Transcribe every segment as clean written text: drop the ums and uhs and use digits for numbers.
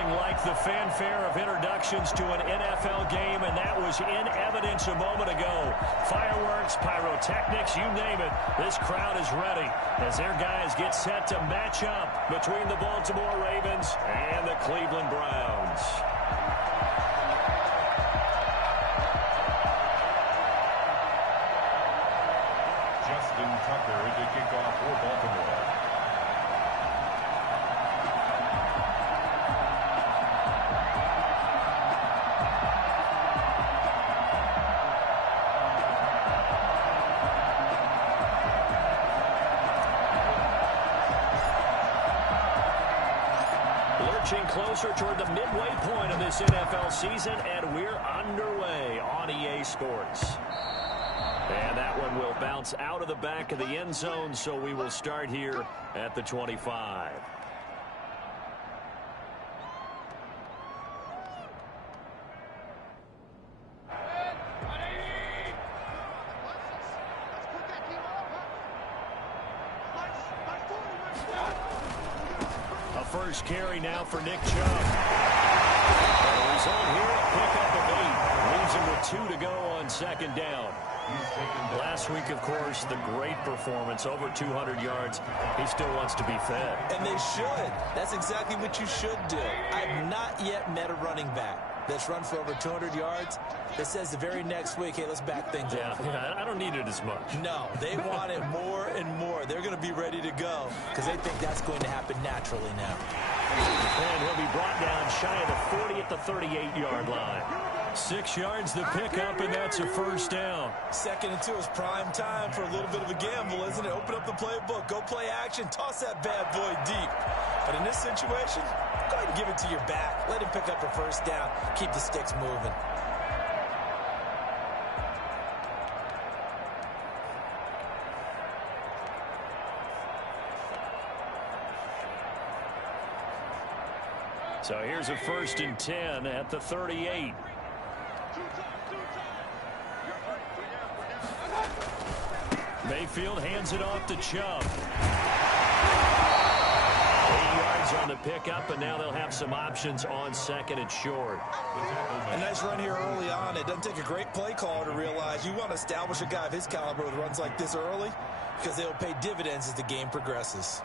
Nothing like the fanfare of introductions to an NFL game, and that was in evidence a moment ago. Fireworks, pyrotechnics, you name it. This crowd is ready as their guys get set to match up between the Baltimore Ravens and the Cleveland Browns. Justin Tucker to kick off for Baltimore. Lurching closer toward the midway point of this NFL season, and we're underway on EA Sports. And that one will bounce out of the back of the end zone, so we will start here at the 25. A first carry now for Nick Chubb. The result here, a pickup of 8. Leaves him with 2 to go on second down. Last week, of course, the great performance, over 200 yards. He still wants to be fed. And they should. That's exactly what you should do. I've not yet met a running back that's run for over 200 yards that says the very next week, hey, let's back things up. Yeah, I don't need it as much. No, they want it more and more. They're going to be ready to go because they think that's going to happen naturally now. And he'll be brought down shy of the 40 at the 38-yard line. 6 yards the pickup, and that's a first down. 2nd and 2 is prime time for a little bit of a gamble, isn't it? Open up the playbook, go play action, toss that bad boy deep. But in this situation, go ahead and give it to your back. Let him pick up a first down. Keep the sticks moving. So here's a 1st and 10 at the 38. Mayfield hands it off to Chubb. 8 yards on the pickup, and now they'll have some options on 2nd and short. A nice run here early on. It doesn't take a great play caller to realize you want to establish a guy of his caliber with runs like this early because they'll pay dividends as the game progresses.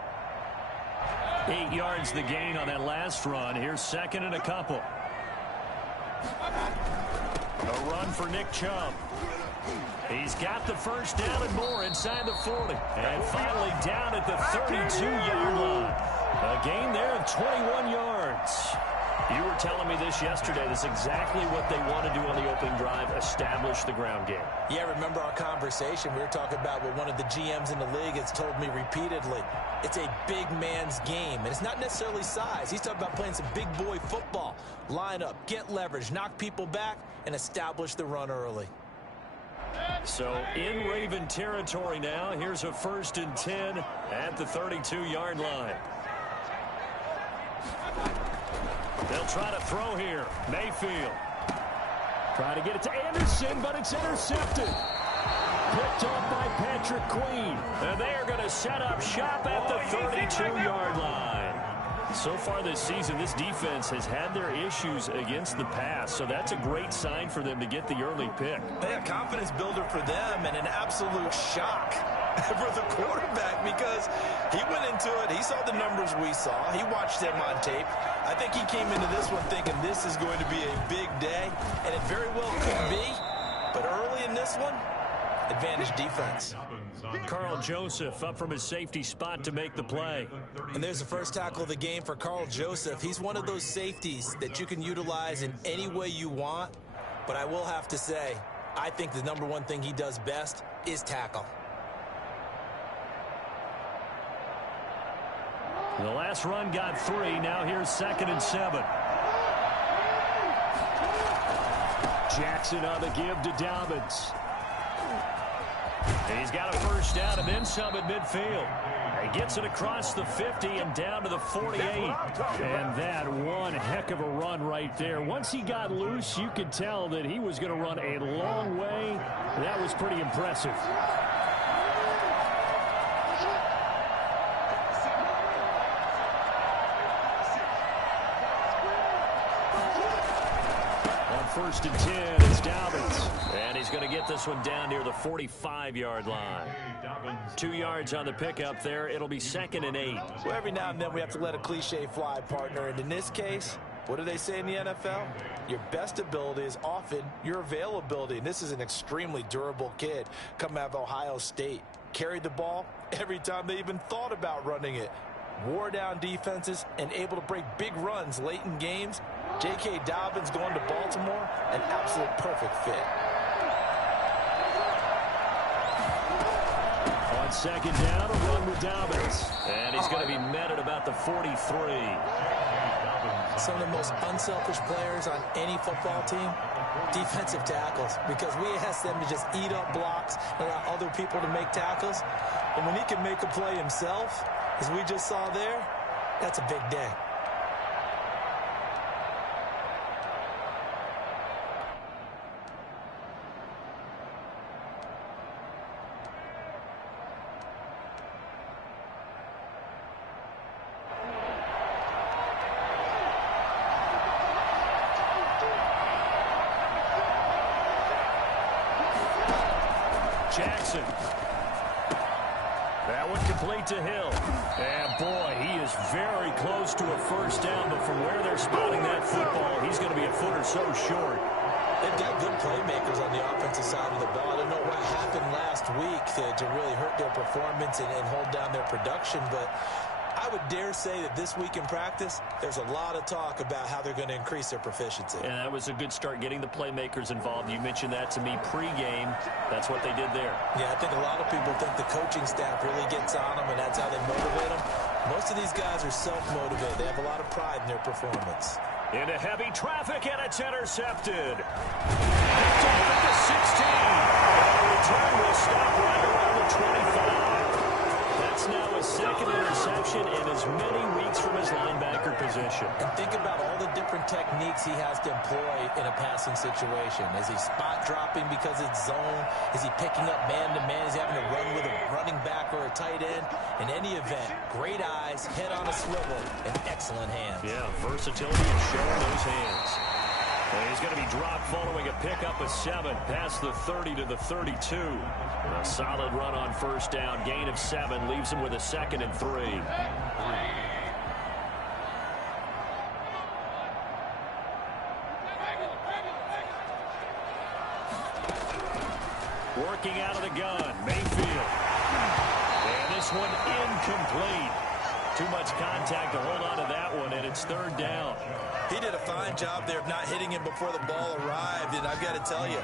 8 yards the gain on that last run. Here's 2nd and a couple. A run for Nick Chubb. He's got the first down and more inside the 40. And finally down at the 32-yard line. A gain there of 21 yards. You were telling me this yesterday. That's exactly what they want to do on the opening drive, establish the ground game. Yeah, remember our conversation. We were talking about what one of the GMs in the league has told me repeatedly. It's a big man's game, and it's not necessarily size. He's talking about playing some big boy football. Line up, get leverage, knock people back, and establish the run early. So in Raven territory now, here's a 1st and 10 at the 32-yard line. They'll try to throw here. Mayfield. Trying to get it to Anderson, but it's intercepted. Picked off by Patrick Queen. And they are going to set up shop at the 32-yard line. So far this season, this defense has had their issues against the pass, so that's a great sign for them to get the early pick. A confidence builder for them and an absolute shock for the quarterback because he went into it. He saw the numbers we saw. He watched them on tape. I think he came into this one thinking this is going to be a big day, and it very well could be. But early in this one, advantage defense. Carl Joseph up from his safety spot to make the play. And there's the first tackle of the game for Carl Joseph. He's one of those safeties that you can utilize in any way you want. But I will have to say, I think the number one thing he does best is tackle. The last run got 3. Now here's 2nd and 7. Jackson on the give to Dobbins. He's got a first down and then some at midfield. He gets it across the 50 and down to the 48. And that one heck of a run right there. Once he got loose, you could tell that he was going to run a long way. That was pretty impressive. first and 10. It's Dobbins. And he's going to get this one down near the 45-yard line. 2 yards on the pickup there. It'll be 2nd and 8. Well, every now and then we have to let a cliche fly, partner. And in this case, what do they say in the NFL? Your best ability is often your availability. And this is an extremely durable kid coming out of Ohio State. Carried the ball every time they even thought about running it. Wore down defenses and able to break big runs late in games. J.K. Dobbins going to Baltimore, an absolute perfect fit. On 2nd down, a run with Dobbins. And he's going to be met at about the 43. Some of the most unselfish players on any football team, defensive tackles, because we ask them to just eat up blocks and allow other people to make tackles. And when he can make a play himself, as we just saw there, that's a big day. Jackson. That one complete to Hill. And boy, he is very close to a first down, but from where they're spotting that football, he's going to be a foot or so short. They've got good playmakers on the offensive side of the ball. I don't know what happened last week to really hurt their performance and hold down their production, but I would dare say that this week in practice, there's a lot of talk about how they're going to increase their proficiency. And that was a good start, getting the playmakers involved. You mentioned that to me pregame. That's what they did there. Yeah, I think a lot of people think the coaching staff really gets on them, and that's how they motivate them. Most of these guys are self-motivated. They have a lot of pride in their performance. Into heavy traffic, and it's intercepted. Picked off at the 16. And the return will stop right around the 25. That's now his 2nd interception in as many weeks from his linebacker position. And think about all the different techniques he has to employ in a passing situation. Is he spot dropping because it's zone? Is he picking up man-to-man? Is he having to run with a running back or a tight end? In any event, great eyes, head on a swivel, and excellent hands. Yeah, versatility and showing those hands. And he's going to be dropped following a pickup of 7 past the 30 to the 32. A solid run on first down. Gain of 7 leaves him with a 2nd and 3. Working out of the gun, Mayfield. And this one incomplete. Too much contact to hold on to that one, and it's 3rd down. He did a fine job there of not hitting him before the ball arrived, and I've got to tell you,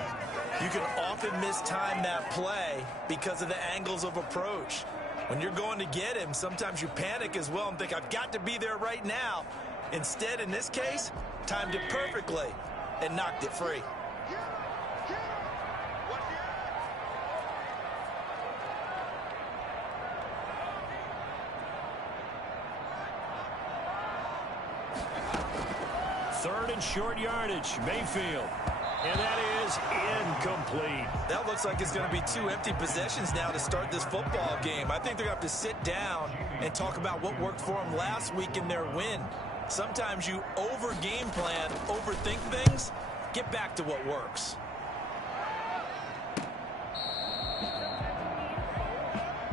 you can often mistime that play because of the angles of approach. When you're going to get him, sometimes you panic as well and think, I've got to be there right now. Instead, in this case, timed it perfectly and knocked it free. Third and short yardage, Mayfield. And that is incomplete. That looks like it's going to be 2 empty possessions now to start this football game. I think they're going to have to sit down and talk about what worked for them last week in their win. Sometimes you over-game plan, overthink things. Get back to what works.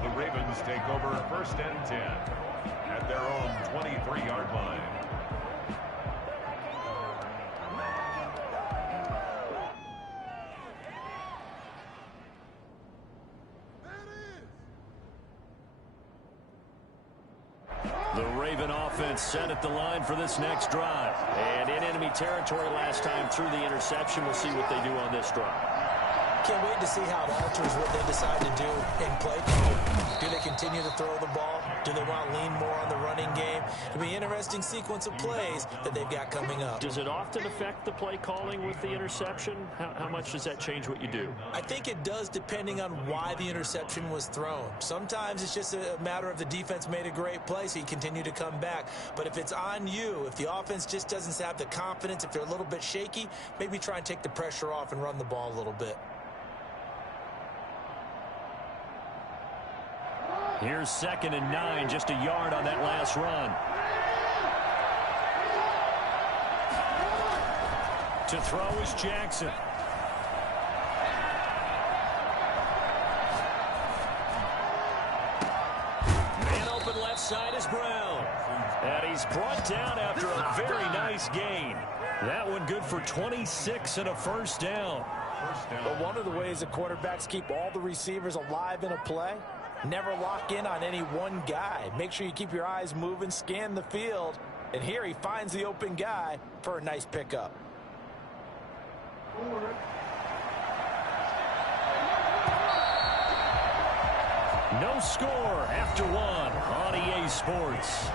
The Ravens take over 1st and 10 at their own 23-yard line. The Raven offense set at the line for this next drive. And in enemy territory last time through the interception. We'll see what they do on this drive. Can't wait to see how it alters what they decide to do in play calling. Do they continue to throw the ball? Do they want to lean more on the running game? It'll be an interesting sequence of plays that they've got coming up. Does it often affect the play calling with the interception? How much does that change what you do? I think it does, depending on why the interception was thrown. Sometimes it's just a matter of the defense made a great play, so you continue to come back. But if it's on you, if the offense just doesn't have the confidence, if they're a little bit shaky, maybe try and take the pressure off and run the ball a little bit. Here's 2nd and 9, just a yard on that last run. To throw is Jackson. Man open left side is Brown. And he's brought down after a very nice gain. That one good for 26 and a first down. But one of the ways that quarterbacks keep all the receivers alive in a play, never lock in on any one guy. Make sure you keep your eyes moving, scan the field. And here he finds the open guy for a nice pickup. No score after one on EA Sports.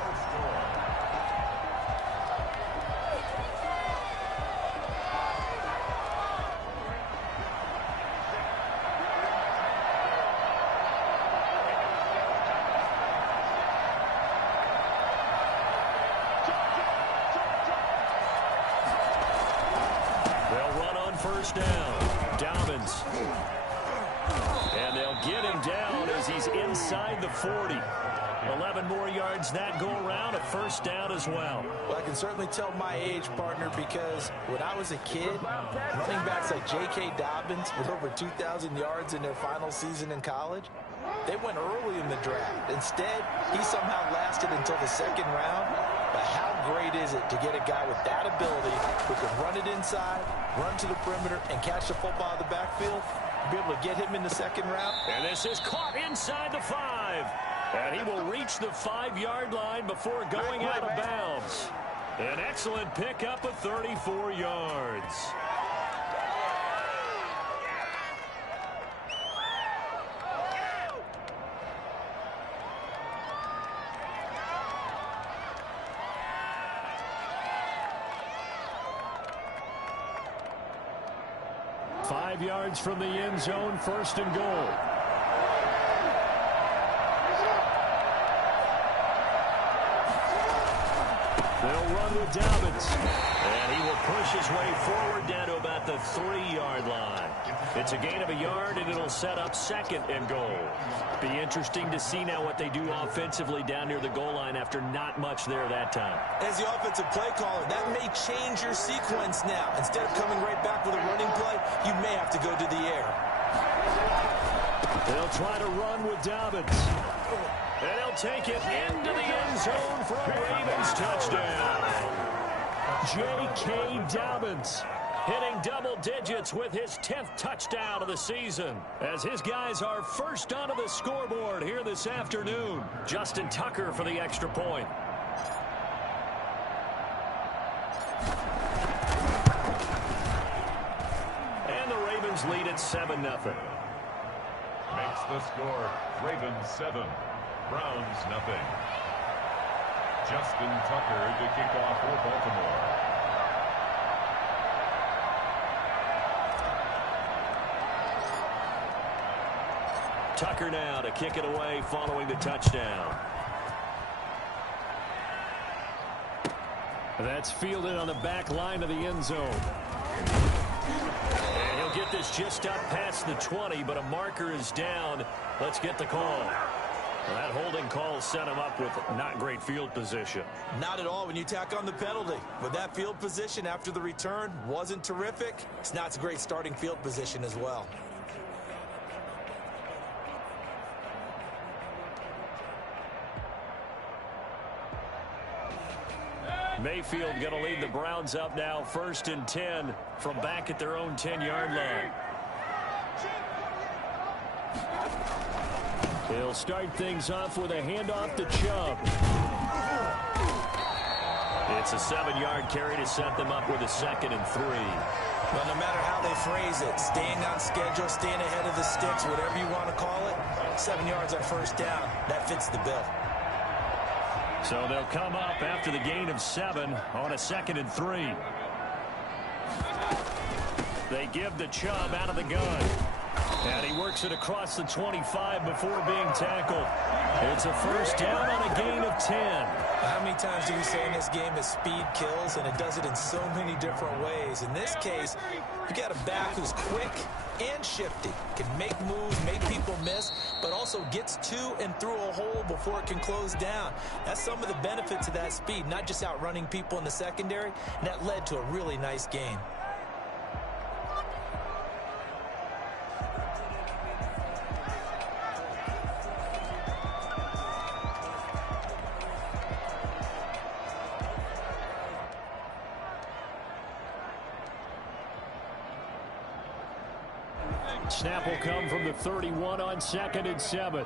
First down, Dobbins. And they'll get him down as he's inside the 40. 11 more yards that go around, a first down as well. Well, I can certainly tell my age, partner, because when I was a kid, running backs like J.K. Dobbins with over 2,000 yards in their final season in college, they went early in the draft. Instead, he somehow lasted until the second round. But how great is it to get a guy with that ability who can run it inside, run to the perimeter, and catch the football out of the backfield, be able to get him in the second round? And this is caught inside the 5. And he will reach the 5-yard line before going out of bounds. An excellent pickup of 34 yards. Five yards from the end zone, first and goal. They'll run with Dobbins. And he will push his way forward down to about the 3-yard line. It's a gain of a yard, and it'll set up second and goal. Be interesting to see now what they do offensively down near the goal line after not much there that time. As the offensive play caller, that may change your sequence now. Instead of coming right back with a running play, you may have to go to the air. They'll try to run with Dobbins. And he'll take it into the end zone for a Ravens touchdown. J.K. Dobbins hitting double digits with his 10th touchdown of the season, as his guys are first onto the scoreboard here this afternoon. Justin Tucker for the extra point. And the Ravens lead at 7-0. Makes the score Ravens 7, Browns nothing. Justin Tucker to kick off for Baltimore. Tucker now to kick it away following the touchdown. That's fielded on the back line of the end zone. And he'll get this just up past the 20, but a marker is down. Let's get the call. Well, that holding call set him up with not great field position. Not at all when you tack on the penalty. But that field position after the return wasn't terrific. It's not a great starting field position as well. Mayfield going to lead the Browns up now, 1st and 10 from back at their own 10-yard line. He'll start things off with a handoff to Chubb. It's a 7-yard carry to set them up with a 2nd and 3. Well, no matter how they phrase it, staying on schedule, staying ahead of the sticks, whatever you want to call it, 7 yards on first down, that fits the bill. So they'll come up after the gain of 7 on a 2nd and 3. They give the Chubb out of the gun. And he works it across the 25 before being tackled. It's a first down on a gain of 10. How many times do we say in this game that speed kills, and it does it in so many different ways? In this case, you got a back who's quick and shifty, can make moves, make people miss, but also gets to and through a hole before it can close down. That's some of the benefits of that speed, not just outrunning people in the secondary, and that led to a really nice game. Snap will come from the 31 on 2nd and 7.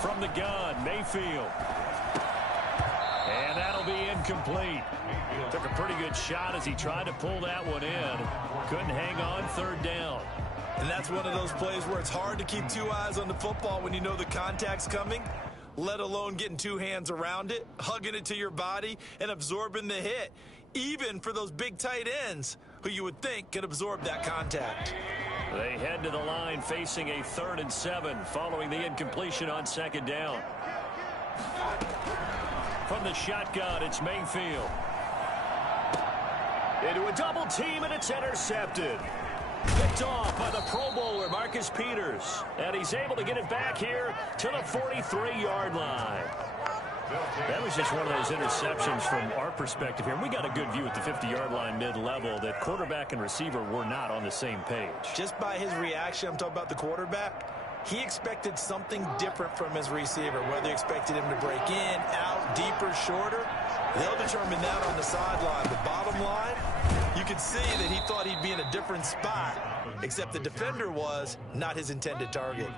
From the gun, Mayfield. And that'll be incomplete. Took a pretty good shot as he tried to pull that one in. Couldn't hang on 3rd down. And that's one of those plays where it's hard to keep 2 eyes on the football when you know the contact's coming, let alone getting 2 hands around it, hugging it to your body, and absorbing the hit, even for those big tight ends who you would think could absorb that contact. They head to the line facing a 3rd and 7 following the incompletion on 2nd down. From the shotgun, it's Mayfield. Into a double team, and it's intercepted. Picked off by the Pro Bowler, Marcus Peters. And he's able to get it back here to the 43-yard line. That was just one of those interceptions from our perspective here. We got a good view at the 50-yard line mid-level that quarterback and receiver were not on the same page. Just by his reaction, I'm talking about the quarterback, he expected something different from his receiver, whether he expected him to break in, out, deeper, shorter. They'll determine that on the sideline. The bottom line, you could see that he thought he'd be in a different spot, except the defender was not his intended target.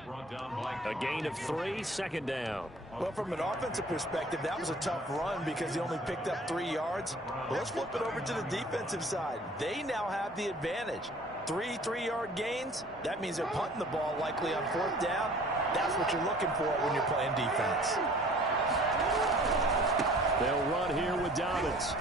A gain of 3, 2nd down. Well, from an offensive perspective, that was a tough run because he only picked up 3 yards. Well, let's flip it over to the defensive side. They now have the advantage. 3 3-yard gains, that means they're punting the ball likely on 4th down. That's what you're looking for when you're playing defense. They'll run here with Dobbins.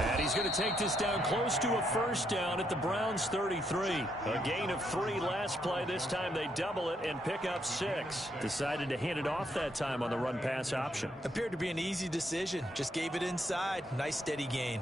And he's going to take this down close to a 1st down at the Browns' 33. A gain of 3 last play. This time they double it and pick up 6. Decided to hand it off that time on the run-pass option. Appeared to be an easy decision. Just gave it inside. Nice steady gain.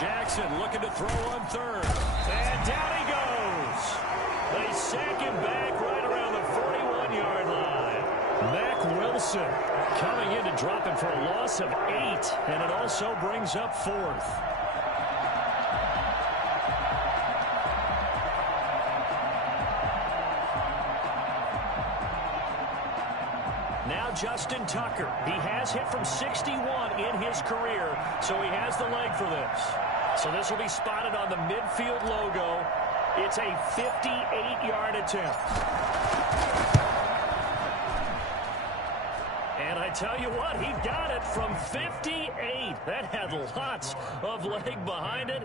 Jackson looking to throw on 3rd. And down he goes. They sack him back right around the 41-yard line. Mack Wilson coming in to drop him for a loss of 8. And it also brings up 4th. Now Justin Tucker. He has hit from 61 in his career, so he has the leg for this. So this will be spotted on the midfield logo. It's a 58-yard attempt. And I tell you what, he got it from 58. That had lots of leg behind it.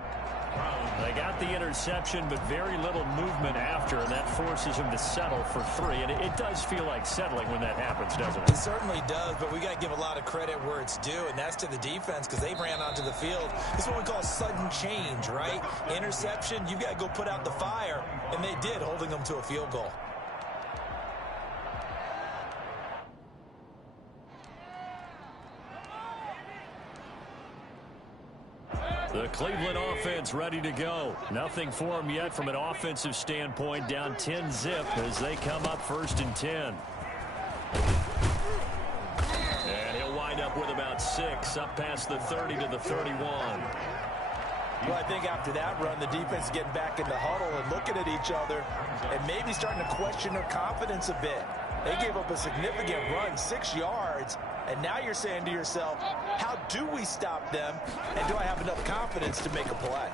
They got the interception, but very little movement after, and that forces him to settle for 3. And it does feel like settling when that happens, doesn't it? It certainly does, but we got to give a lot of credit where it's due, and that's to the defense because they ran onto the field. It's what we call sudden change, right? Interception, you've got to go put out the fire, and they did, holding them to a field goal. The Cleveland offense ready to go. Nothing for them yet from an offensive standpoint. Down 10-zip as they come up 1st and 10. And he'll wind up with about 6 up past the 30 to the 31. Well, I think after that run, the defense is getting back in the huddle and looking at each other and maybe starting to question their confidence a bit. They gave up a significant run, 6 yards, and now you're saying to yourself, how do we stop them, and do I have enough confidence to make a play?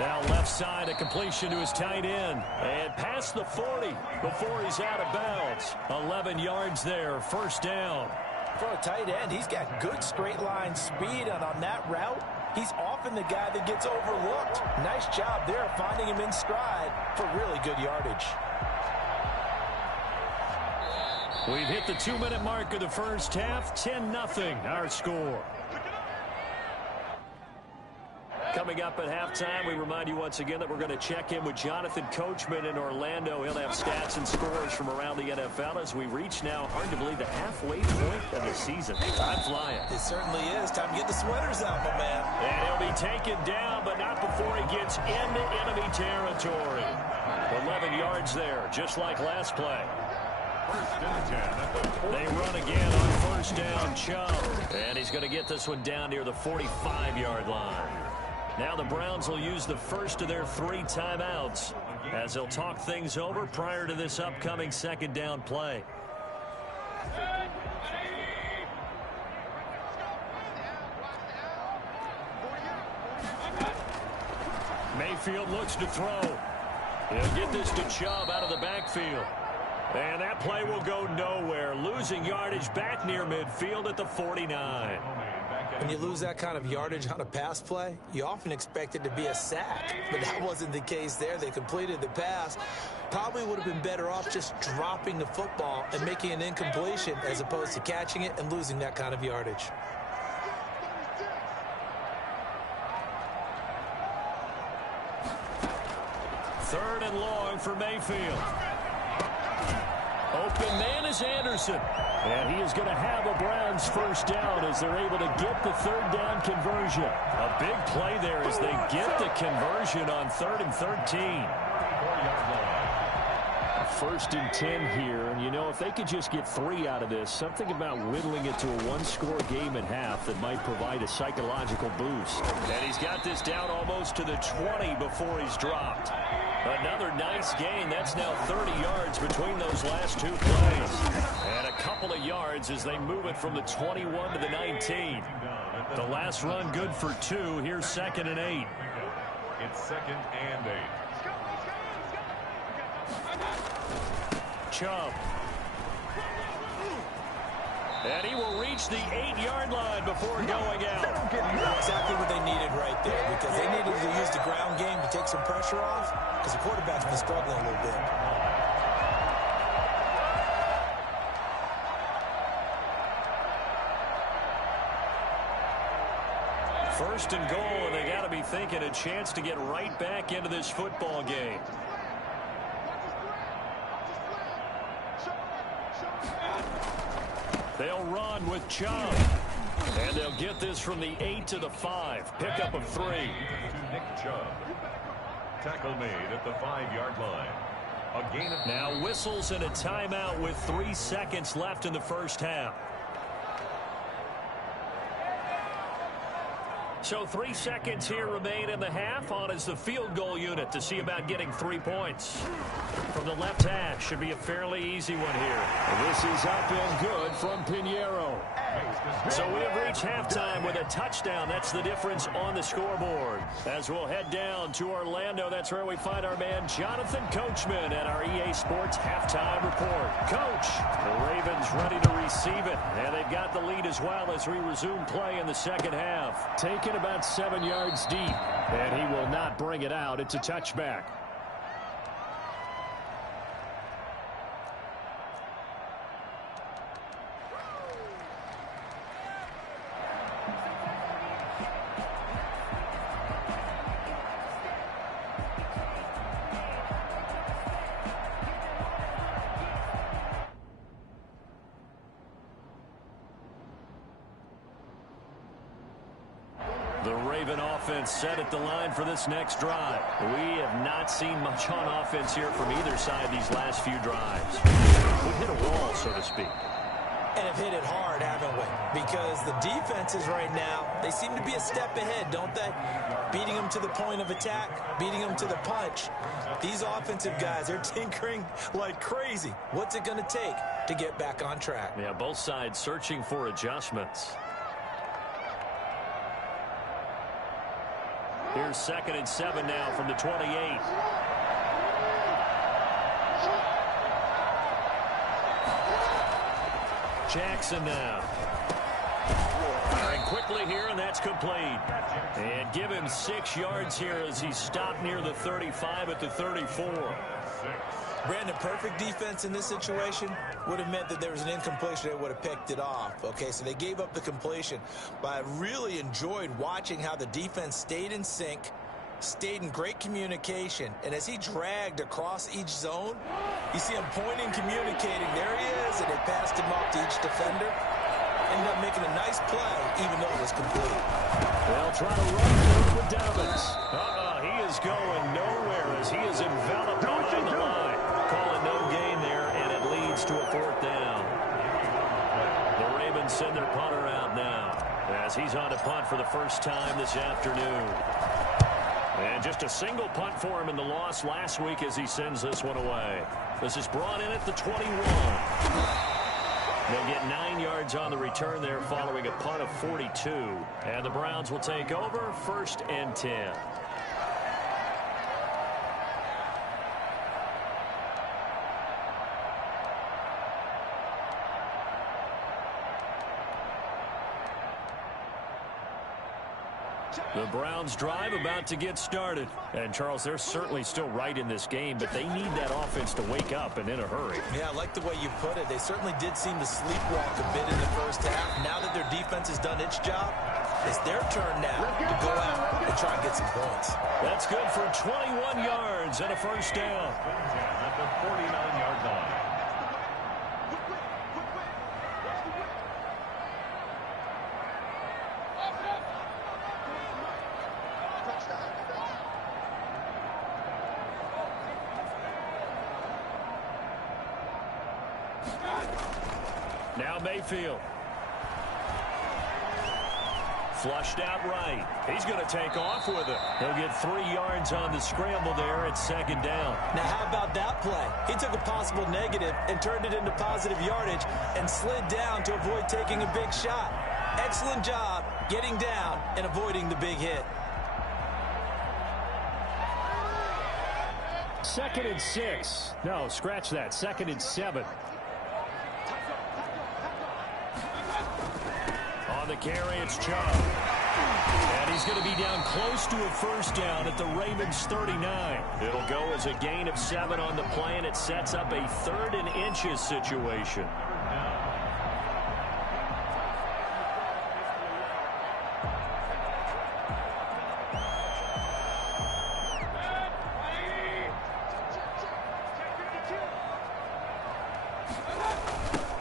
Now left side, a completion to his tight end. And past the 40 before he's out of bounds. 11 yards there, 1st down. For a tight end, he's got good straight line speed, and on that route, he's often the guy that gets overlooked. Nice job there finding him in stride for really good yardage. We've hit the 2-minute mark of the 1st half. 10-0 our score. Coming up at halftime, we remind you once again that we're going to check in with Jonathan Coachman in Orlando. He'll have stats and scores from around the NFL as we reach now, hard to believe, the halfway point of the season. Time flying. It certainly is. Time to get the sweaters out, my man. And he'll be taken down, but not before he gets into enemy territory. 11 yards there, just like last play. They run again on first down, Chubb. And he's going to get this one down near the 45-yard line. Now the Browns will use the first of their 3 timeouts as they'll talk things over prior to this upcoming second down play. Mayfield looks to throw. He'll get this to Chubb out of the backfield. And that play will go nowhere. Losing yardage back near midfield at the 49. When you lose that kind of yardage on a pass play, you often expect it to be a sack. But that wasn't the case there. They completed the pass. Probably would have been better off just dropping the football and making an incompletion as opposed to catching it and losing that kind of yardage. Third and long for Mayfield. Open man is Anderson. And he is going to have a Browns first down as they're able to get the third down conversion. A big play there as they get the conversion on 3rd and 13. First and 10 here, and you know, if they could just get 3 out of this, something about whittling it to a 1-score game at half that might provide a psychological boost. And he's got this down almost to the 20 before he's dropped. Another nice gain. That's now 30 yards between those last 2 plays. And a couple of yards as they move it from the 21 to the 19. The last run good for 2. Here's 2nd and 8. It's 2nd and 8. Chubb. And he will reach the 8-yard line before going out. Exactly what they needed right there, because they needed to use the ground game to take some pressure off, because the quarterback's been struggling a little bit. First and goal, and they got to be thinking a chance to get right back into this football game. They'll run with Chubb. And they'll get this from the 8 to the 5. Pickup of 3. Nick Chubb. Tackle made at the 5-yard line. A gain of... Now whistles and a timeout with 3 seconds left in the first half. So 3 seconds here remain in the half. On is the field goal unit to see about getting 3 points. From the left hash, should be a fairly easy one here. This is up and good from Pinheiro. So we have reached halftime with a touchdown. That's the difference on the scoreboard. As we'll head down to Orlando, that's where we find our man Jonathan Coachman at our EA Sports halftime report. Coach, the Ravens ready to receive it, and they've got the lead as well as we resume play in the second half. Taken about 7 yards deep, and he will not bring it out. It's a touchback. The Raven offense set at the line for this next drive. We have not seen much on offense here from either side these last few drives. We've hit a wall, so to speak. And have hit it hard, haven't we? Because the defenses right now, they seem to be a step ahead, don't they? Beating them to the point of attack, beating them to the punch. These offensive guys, they're tinkering like crazy. What's it going to take to get back on track? Yeah, both sides searching for adjustments. Here's 2nd and 7 now from the 28. Jackson now. Firing quickly here, and that's complete. And give him 6 yards here as he stopped near the 35 at the 34. Brandon, perfect defense in this situation would have meant that there was an incompletion. They would have picked it off. Okay, so they gave up the completion. But I really enjoyed watching how the defense stayed in sync, stayed in great communication. And as he dragged across each zone, you see him pointing, communicating. There he is, and they passed him off to each defender. Ended up making a nice play, even though it was complete. They'll try to run through with Dobbins. He is going nowhere as he is enveloped behind the line. Call it no gain there, and it leads to a 4th down. The Ravens send their punter out now as he's on to punt for the first time this afternoon. And just a single punt for him in the loss last week as he sends this one away. This is brought in at the 21. They'll get 9 yards on the return there following a punt of 42. And the Browns will take over 1st and 10. The Browns drive about to get started. And, Charles, they're certainly still right in this game, but they need that offense to wake up and in a hurry. Yeah, I like the way you put it. They certainly did seem to sleepwalk a bit in the first half. Now that their defense has done its job, it's their turn now to go out and try and get some points. That's good for 21 yards and a 1st down. At the 49-yard line. Now Mayfield. Flushed out right. He's going to take off with it. He'll get 3 yards on the scramble there at 2nd down. Now, how about that play? He took a possible negative and turned it into positive yardage and slid down to avoid taking a big shot. Excellent job getting down and avoiding the big hit. 2nd and 6. No, scratch that. 2nd and 7. On the carry, it's Chubb. And he's going to be down close to a 1st down at the Ravens 39. It'll go as a gain of 7 on the play, and it sets up a 3rd and inches situation.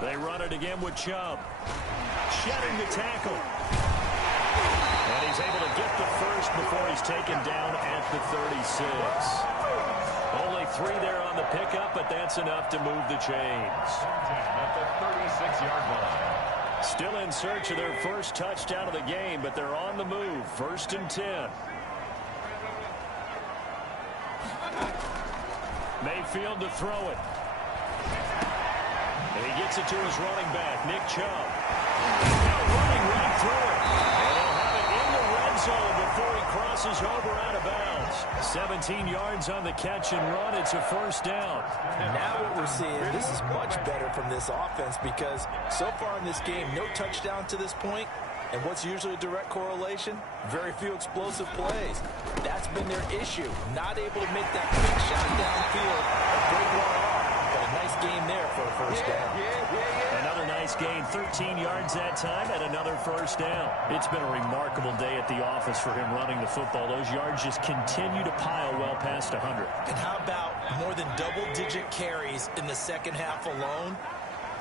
They run it again with Chubb. Shedding the tackle. And he's able to get the 1st before he's taken down at the 36. Only 3 there on the pickup, but that's enough to move the chains. At the 36-yard line. Still in search of their 1st touchdown of the game, but they're on the move. 1st and 10. Mayfield to throw it. And he gets it to his running back, Nick Chubb. Running right through it. And he'll have it in the red zone before he crosses over out of bounds. 17 yards on the catch and run. It's a 1st down. Now what we're seeing, this is much better from this offense because so far in this game, no touchdown to this point. And what's usually a direct correlation? Very few explosive plays. That's been their issue. Not able to make that quick shot downfield. Break one off. But a nice game there for a 1st down. Another nice gain, 13 yards that time, and another 1st down. It's been a remarkable day at the office for him running the football. Those yards just continue to pile well past 100. And how about more than double-digit carries in the 2nd half alone?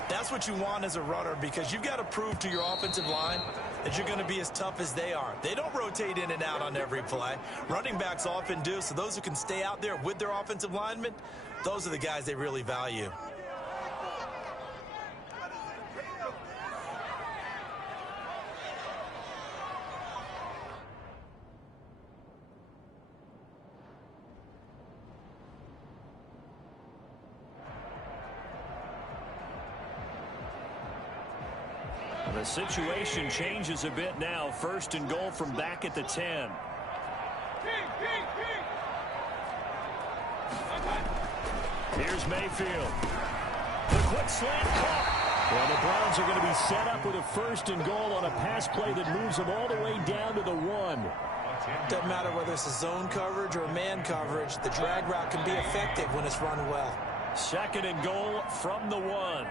That's what you want as a runner because you've got to prove to your offensive line that you're going to be as tough as they are. They don't rotate in and out on every play. Running backs often do, so those who can stay out there with their offensive linemen, those are the guys they really value. The situation changes a bit now. 1st and goal from back at the 10. Here's Mayfield. The quick slant caught. Well, the Browns are going to be set up with a 1st and goal on a pass play that moves them all the way down to the 1. Doesn't matter whether it's a zone coverage or a man coverage. The drag route can be effective when it's run well. Second and goal from the 1.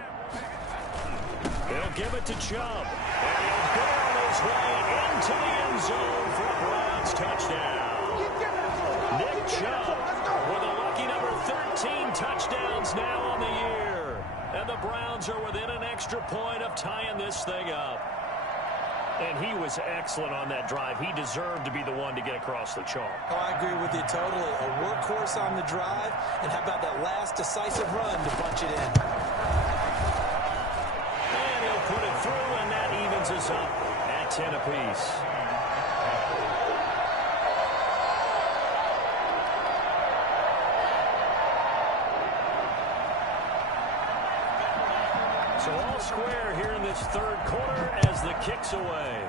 They'll give it to Chubb. And he'll barrel his way into the end zone for a Browns touchdown. Nick Chubb with a lucky number 13 touchdowns now on the year. And the Browns are within an extra point of tying this thing up. And he was excellent on that drive. He deserved to be the one to get across the chalk. Oh, I agree with you totally. A workhorse on the drive. And how about that last decisive run to punch it in? And he'll put it through, and that evens us up at 10 apiece. So all square here in this third quarter as the kick's away.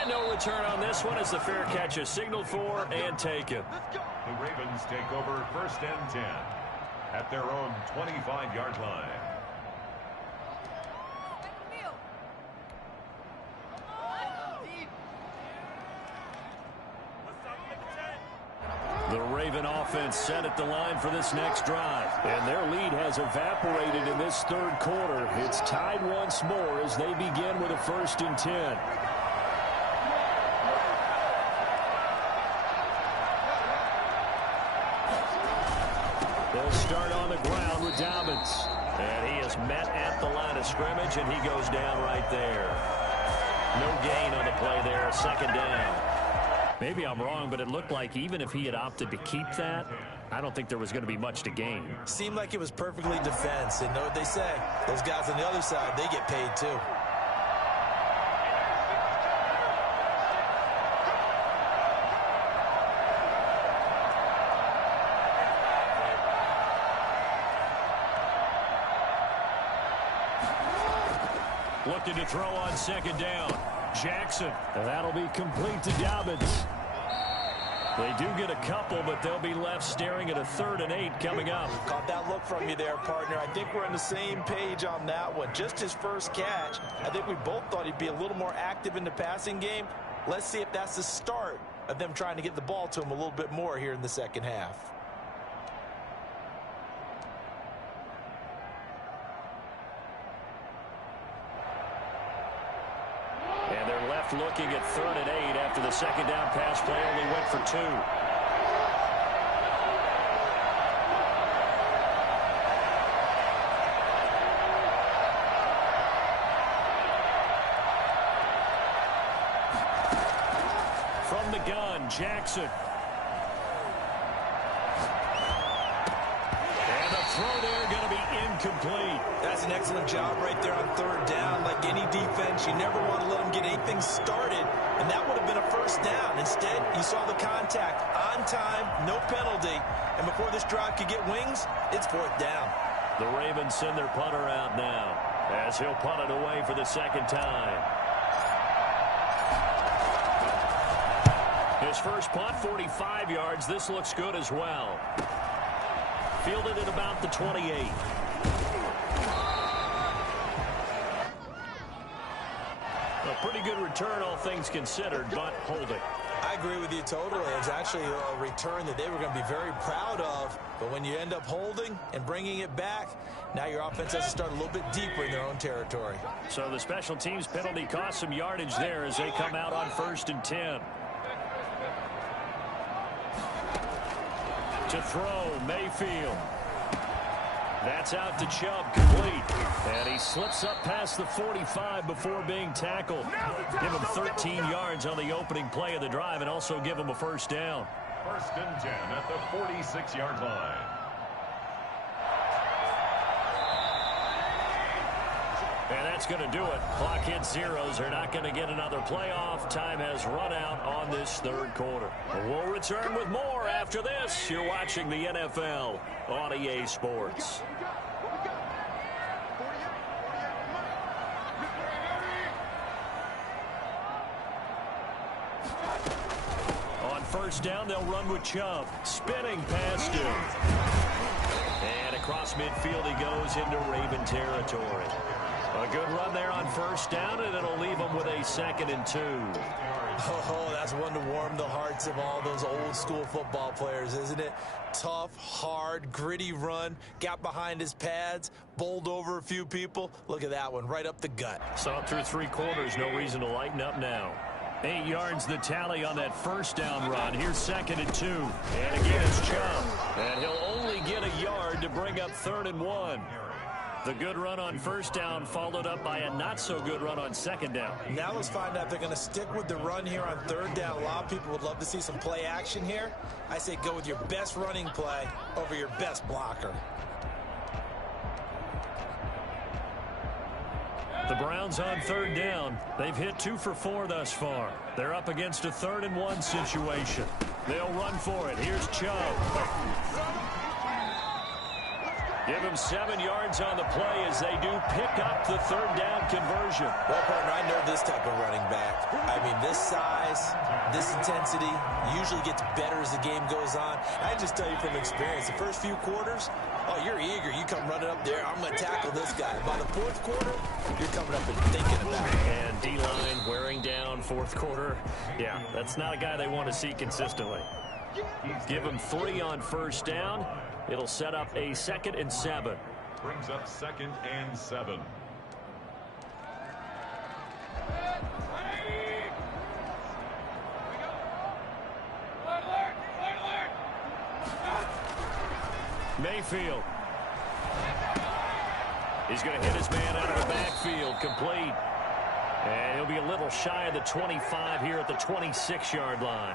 And no return on this one as the fair catch is signaled for and taken. The Ravens take over first and 10 at their own 25-yard line. The Raven offense set at the line for this next drive. And their lead has evaporated in this third quarter. It's tied once more as they begin with a first and 10. They'll start on the ground with Dobbins. And he is met at the line of scrimmage, and he goes down right there. No gain on the play there, second down. Maybe I'm wrong, but it looked like even if he had opted to keep that, I don't think there was going to be much to gain. Seemed like it was perfectly defense. And know what they say? Those guys on the other side, they get paid too. Looking to throw on second down. Jackson. And that'll be complete to Dobbins. They do get a couple, but they'll be left staring at a 3rd and 8 coming up. Caught that look from you there, partner. I think we're on the same page on that one. Just his first catch. I think we both thought he'd be a little more active in the passing game. Let's see if that's the start of them trying to get the ball to him a little bit more here in the second half. And they're left looking at 3rd and 8 after the second down pass play only went for 2. From the gun, Jackson. And the throw there going to be incomplete. That's an excellent job right there on 3rd down. Like any defense, you never want to let them get anything started, and that would have been a first down. Instead, you saw the contact on time, no penalty, and before this drive could get wings, it's 4th down. The Ravens send their punter out now as he'll punt it away for the second time. His first punt, 45 yards. This looks good as well. Fielded at about the 28. A pretty good return, all things considered, but holding. I agree with you totally. It's actually a return that they were going to be very proud of. But when you end up holding and bringing it back, now your offense has to start a little bit deeper in their own territory. So the special teams penalty cost some yardage there as they come out on 1st and 10. To throw, Mayfield. That's out to Chubb, complete. And he slips up past the 45 before being tackled. Give him 13 yards on the opening play of the drive and also give him a first down. 1st and 10 at the 46-yard line. And that's going to do it. Clock hits zeros. They're not going to get another playoff. Time has run out on this third quarter. We'll return with more after this. You're watching the NFL on EA Sports. On 1st down, they'll run with Chubb. Spinning past him. And across midfield he goes into Raven territory. A good run there on 1st down, and it'll leave them with a 2nd and 2. Oh, that's one to warm the hearts of all those old school football players, isn't it? Tough, hard, gritty run, got behind his pads, bowled over a few people. Look at that one, right up the gut. So through 3 quarters, no reason to lighten up now. 8 yards the tally on that first down run. Here's 2nd and 2. And again, it's Chubb. And he'll only get a yard to bring up 3rd and 1. The good run on first down followed up by a not-so-good run on 2nd down. Now let's find out if they're going to stick with the run here on 3rd down. A lot of people would love to see some play action here. I say go with your best running play over your best blocker. The Browns on 3rd down. They've hit 2 for 4 thus far. They're up against a 3rd and 1 situation. They'll run for it. Here's Chubb. Give him 7 yards on the play as they do pick up the 3rd down conversion. Well, partner, I know this type of running back. I mean, this size, this intensity usually gets better as the game goes on. I just tell you from experience, the first few quarters, oh, you're eager. You come running up there, I'm going to tackle this guy. By the 4th quarter, you're coming up and thinking about it. And D-line wearing down 4th quarter. Yeah, that's not a guy they want to see consistently. Give him 3 on first down. It'll set up a 2nd and 7. Brings up 2nd and 7. Mayfield. He's going to hit his man out of the backfield, complete. And he'll be a little shy of the 25 here at the 26-yard line.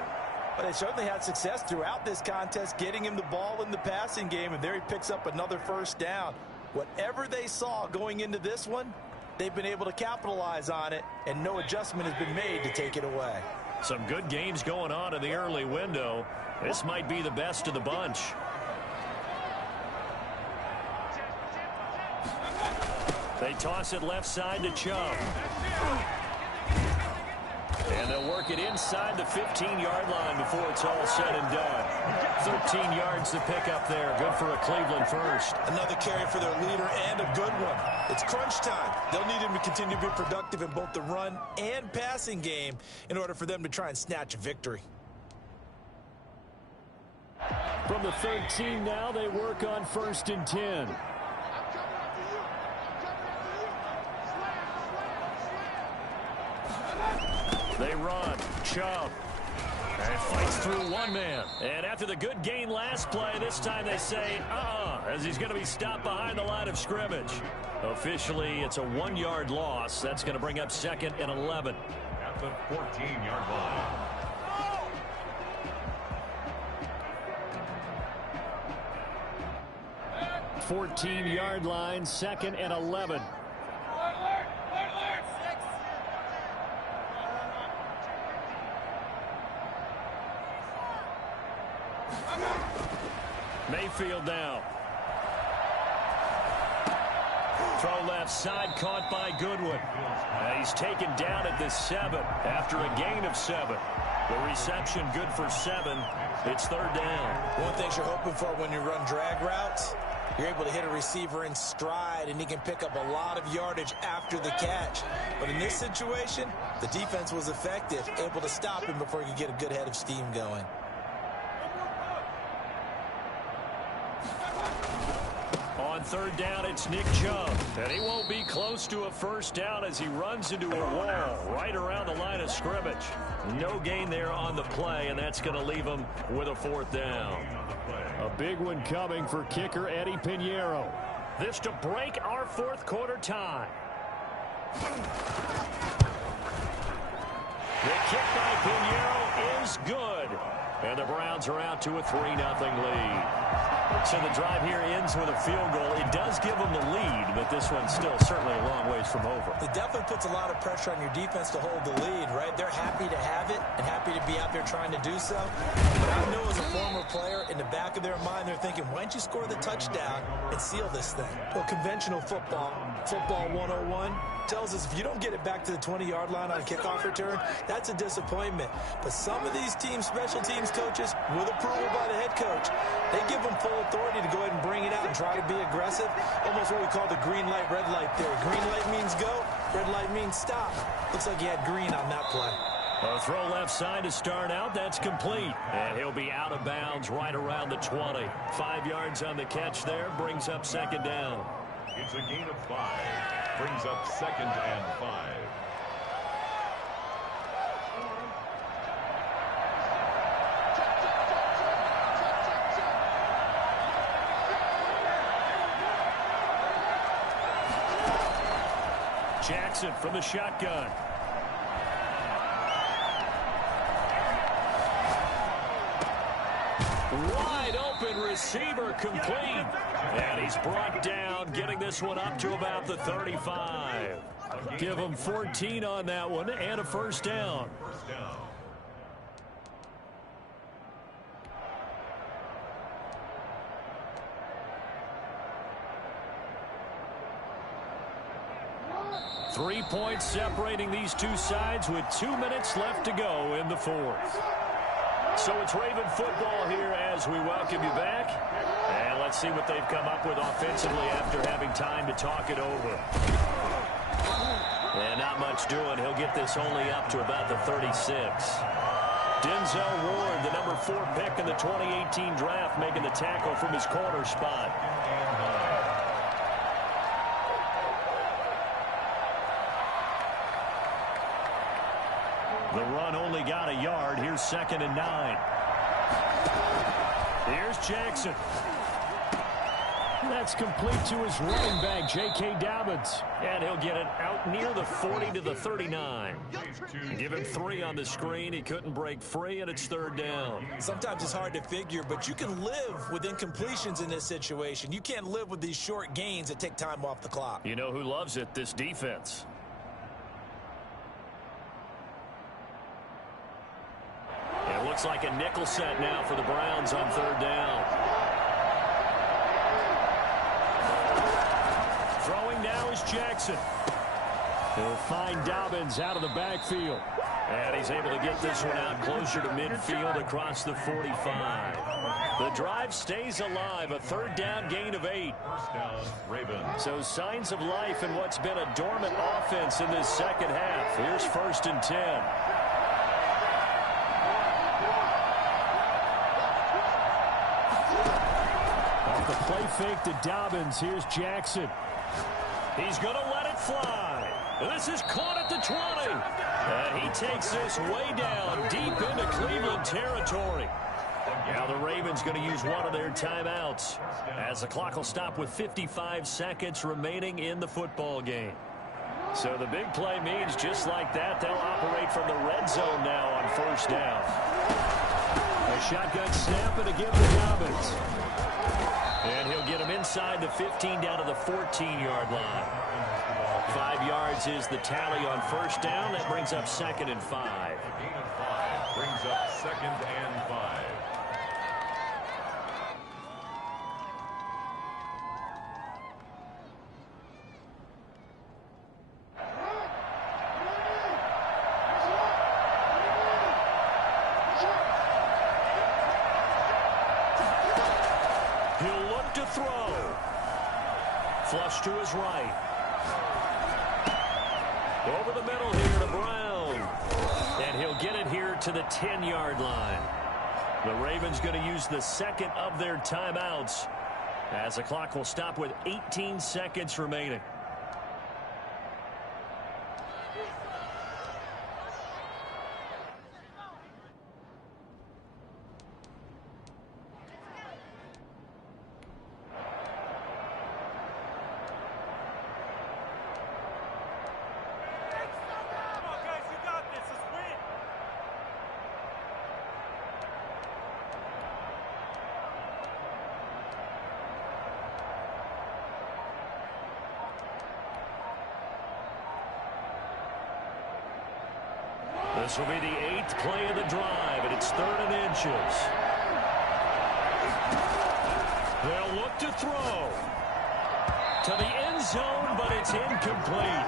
But they certainly had success throughout this contest, getting him the ball in the passing game, and there he picks up another first down. Whatever they saw going into this one, they've been able to capitalize on it, and no adjustment has been made to take it away. Some good games going on in the early window. This might be the best of the bunch. They toss it left side to Chubb. And they'll work it inside the 15-yard line before it's all said and done. 13 yards to pick up there. Good for a Cleveland first. Another carry for their leader and a good one. It's crunch time. They'll need him to continue to be productive in both the run and passing game in order for them to try and snatch a victory. From the 13 now, they work on 1st and 10. They run. Chubb. And fights through one man. And after the good gain last play, this time they say, as he's going to be stopped behind the line of scrimmage. Officially, it's a 1-yard loss. That's going to bring up 2nd and 11. At the 14-yard line. Fourteen-yard line, 2nd and 11. Mayfield now. Throw left side, caught by Goodwin. And he's taken down at the 7 after a gain of 7. The reception good for 7. It's 3rd down. One thing you're hoping for when you run drag routes, you're able to hit a receiver in stride, and he can pick up a lot of yardage after the catch. But in this situation, the defense was effective, able to stop him before he could get a good head of steam going. On 3rd down, it's Nick Chubb. And he won't be close to a first down as he runs into a wall right around the line of scrimmage. No gain there on the play, and that's going to leave him with a 4th down. A big one coming for kicker Eddie Pinheiro. This to break our 4th quarter tie. The kick by Pinheiro is good. And the Browns are out to a 3-0 lead. So the drive here ends with a field goal. It does give them the lead, but this one's still certainly a long ways from over. It definitely puts a lot of pressure on your defense to hold the lead, right? They're happy to have it and happy to be out there trying to do so. But I know as a former player, in the back of their mind, they're thinking, why don't you score the touchdown and seal this thing? Well, conventional football 101, tells us if you don't get it back to the 20-yard line on a kickoff return, that's a disappointment. But some of these team special teams coaches, with approval by the head coach, they give them full authority to go ahead and bring it out and try to be aggressive. Almost what we call the green light, red light theory. Green light means go, red light means stop. Looks like he had green on that play. A throw left side to start out. That's complete. And he'll be out of bounds right around the 20. 5 yards on the catch there. Brings up second down. It's a gain of 5. Brings up 2nd and 5. Jackson from the shotgun. Wide open receiver complete. And he's brought down, getting this one up to about the 35. Give him 14 on that one and a first down. First down. Three points separating these two sides with 2 minutes left to go in the fourth. So it's Raven football here as we welcome you back. And let's see what they've come up with offensively after having time to talk it over. And not much doing. He'll get this only up to about the 36. Denzel Ward, the number 4 pick in the 2018 draft, making the tackle from his corner spot. The run only got a yard. Here's 2nd and 9. Here's Jackson. That's complete to his running back, J.K. Dobbins. And he'll get it out near the 40 to the 39. Give him 3 on the screen. He couldn't break free, and it's 3rd down. Sometimes it's hard to figure, but you can live with incompletions in this situation. You can't live with these short gains that take time off the clock. You know who loves it? This defense. It looks like a nickel set now for the Browns on 3rd down. Throwing now is Jackson. He'll find Dobbins out of the backfield. And he's able to get this one out closer to midfield across the 45. The drive stays alive. A 3rd down gain of 8. First down, Ravens. So signs of life in what's been a dormant offense in this second half. Here's 1st and 10. Play fake to Dobbins. Here's Jackson. He's going to let it fly. This is caught at the 20. And he takes this way down deep into Cleveland territory. Now the Ravens going to use one of their timeouts as the clock will stop with 55 seconds remaining in the football game. So the big play means just like that, they'll operate from the red zone now on 1st down. A shotgun snap and a give to Dobbins. And he'll get him inside the 15 down to the 14-yard line. 5 yards is the tally on 1st down. That brings up 2nd and 5. A gain of 5 brings up 2nd and 5. He'll look to throw. Flush to his right. Over the middle here to Brown. And he'll get it here to the 10-yard line. The Ravens going to use the 2nd of their timeouts as the clock will stop with 18 seconds remaining. This will be the 8th play of the drive, and it's 3rd and inches. They'll look to throw to the end zone, but it's incomplete.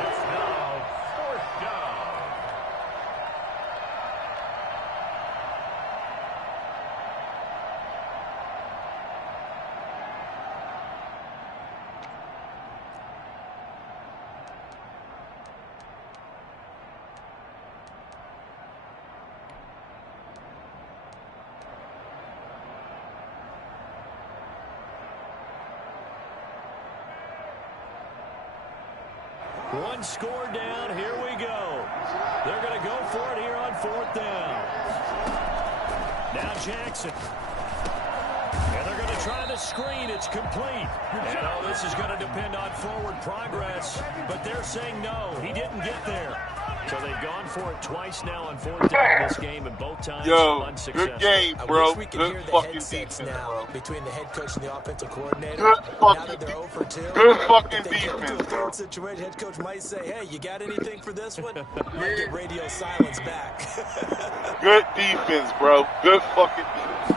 It's now 4th down. One score down. Here we go. They're going to go for it here on 4th down. Now Jackson. And they're going to try the screen. It's complete. And this is going to depend on forward progress. But they're saying no. He didn't get there. So they've gone for it twice now on 4th down in this game, and both times unsuccessful. Good game, bro. I wish we could Good hear the fucking headsets defense, now bro. between the head coach and the offensive coordinator. Good Now fucking that they're 0 for 2. Good fucking if they get into defense, a bro. third situation, head coach might say, hey, you got anything for this one? Might get radio silence back. Good defense, bro. Good fucking defense.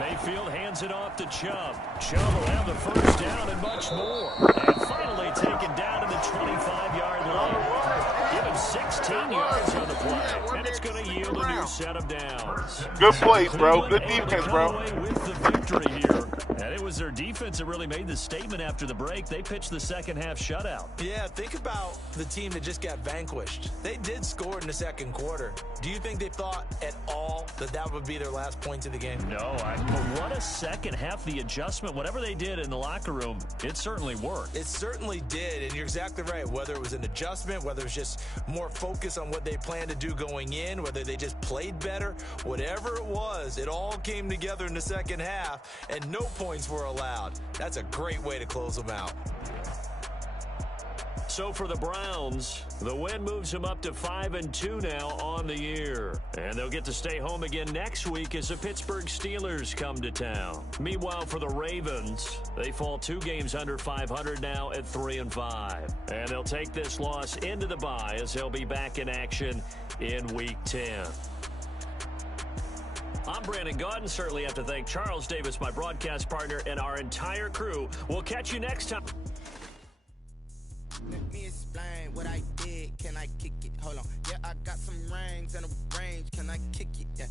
Mayfield hands it off to Chubb. Chubb will have the first down and much more. And finally taken down in the 25-yard line. Give him 16 yards on the play, and it's going to yield a new set of downs. Good plays, bro. Cleveland Good able to defense, come bro. away with the victory here. And it was their defense that really made the statement after the break. They pitched the second-half shutout. Yeah, think about the team that just got vanquished. They did score in the second quarter. Do you think they thought at all that that would be their last points of the game? No, but what a second half. The adjustment, whatever they did in the locker room, it certainly worked. It certainly did, and you're exactly right. Whether it was an adjustment, whether it was just more focus on what they planned to do going in, whether they just played better, whatever it was, it all came together in the second half, and no points were allowed. That's a great way to close them out. So for the Browns, the win moves them up to 5-2 now on the year. And they'll get to stay home again next week as the Pittsburgh Steelers come to town. Meanwhile, for the Ravens, they fall 2 games under 500 now at 3-5. And they'll take this loss into the bye as they'll be back in action in Week 10. I'm Brandon Gaudin. Certainly have to thank Charles Davis, my broadcast partner, and our entire crew. We'll catch you next time. Let me explain what I did. Can I kick it? Hold on. Yeah, I got some rings and a range. Can I kick it? Yeah.